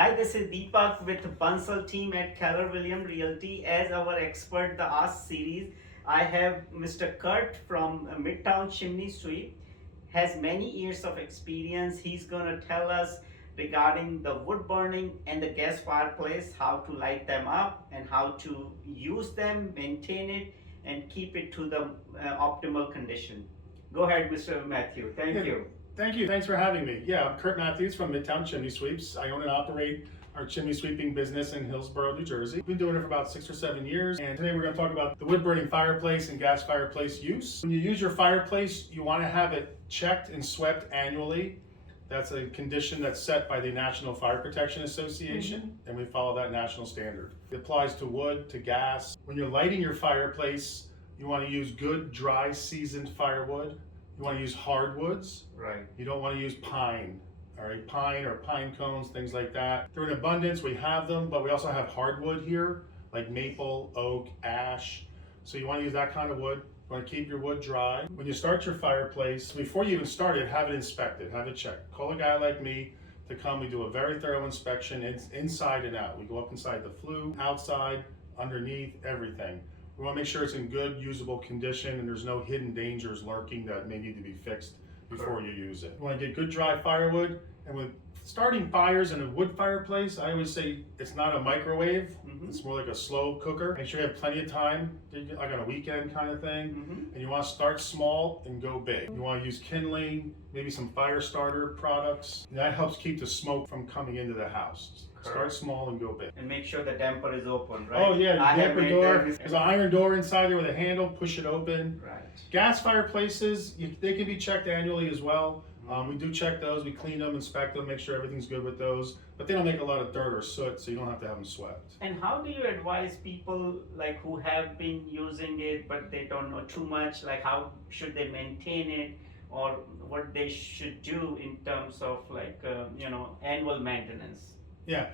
Hi, this is Deepak with the Bansal team at Keller Williams Realty. As our expert, the Ask series, I have Mr. Kurt from Midtown Chimney Sweep. Has many years of experience. He's gonna tell us regarding the wood burning and the gas fireplace, how to light them up and how to use them, maintain it, and keep it to the optimal condition. Go ahead, Mr. Mathew. Thank you. Thank you. Thanks for having me. Yeah, I'm Kurt Matthews from Midtown Chimney Sweeps. I own and operate our chimney sweeping business in Hillsborough, New Jersey. We've been doing it for about 6 or 7 years, and today we're going to talk about the wood burning fireplace and gas fireplace use. When you use your fireplace, you want to have it checked and swept annually. That's a condition that's set by the National Fire Protection Association, and we follow that national standard. It applies to wood, to gas. When you're lighting your fireplace, you want to use good, dry, seasoned firewood. You want to use hardwoods. Right. You don't want to use pine. All right, pine or pine cones, things like that. They're in abundance, we have them, but we also have hardwood here, like maple, oak, ash. So you want to use that kind of wood. You want to keep your wood dry. When you start your fireplace, before you even start it, have it inspected, have it checked. Call a guy like me to come. We do a very thorough inspection, inside and out. We go up inside the flue, outside, underneath, everything. We want to make sure it's in good, usable condition and there's no hidden dangers lurking that may need to be fixed before you use it. You want to get good dry firewood, and with starting fires in a wood fireplace, I always say it's not a microwave, it's more like a slow cooker. Make sure you have plenty of time, like on a weekend kind of thing, and you want to start small and go big. You want to use kindling, maybe some fire starter products, and that helps keep the smoke from coming into the house. Start small and go big. And make sure the damper is open, right? Oh yeah, the damper door. There's an iron door inside there with a handle, push it open. Right. Gas fireplaces, they can be checked annually as well. We do check those, we clean them, inspect them, make sure everything's good with those. But they don't make a lot of dirt or soot, so you don't have to have them swept. And how do you advise people like who have been using it but they don't know too much, like how should they maintain it or what they should do in terms of like annual maintenance? Yeah,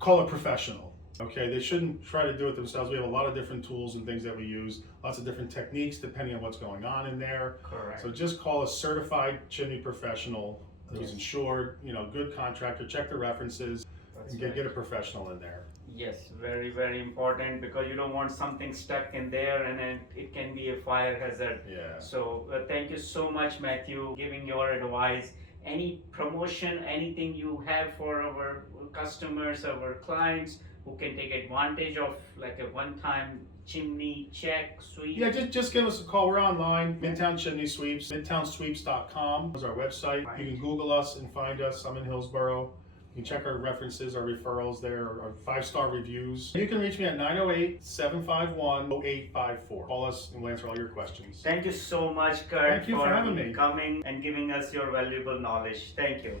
call a professional. Okay, they shouldn't try to do it themselves. We have a lot of different tools and things that we use, lots of different techniques depending on what's going on in there. Correct. So just call a certified chimney professional who's insured, good contractor, check the references, and get a professional in there. Yes, very, very important because you don't want something stuck in there and then it can be a fire hazard. Yeah. So thank you so much, Mathew, giving your advice. Any promotion, anything you have for our customers, our clients who can take advantage of like a one-time chimney check, sweep? Yeah, just give us a call. We're online, Midtown Chimney Sweeps, midtownsweeps.com is our website. Right. You can Google us and find us. I'm in Hillsborough. You can check our references, our referrals there, our 5-star reviews. You can reach me at 908-751-0854. Call us and we'll answer all your questions. Thank you so much, Kurt, Thank you for having me. coming and giving us your valuable knowledge. Thank you.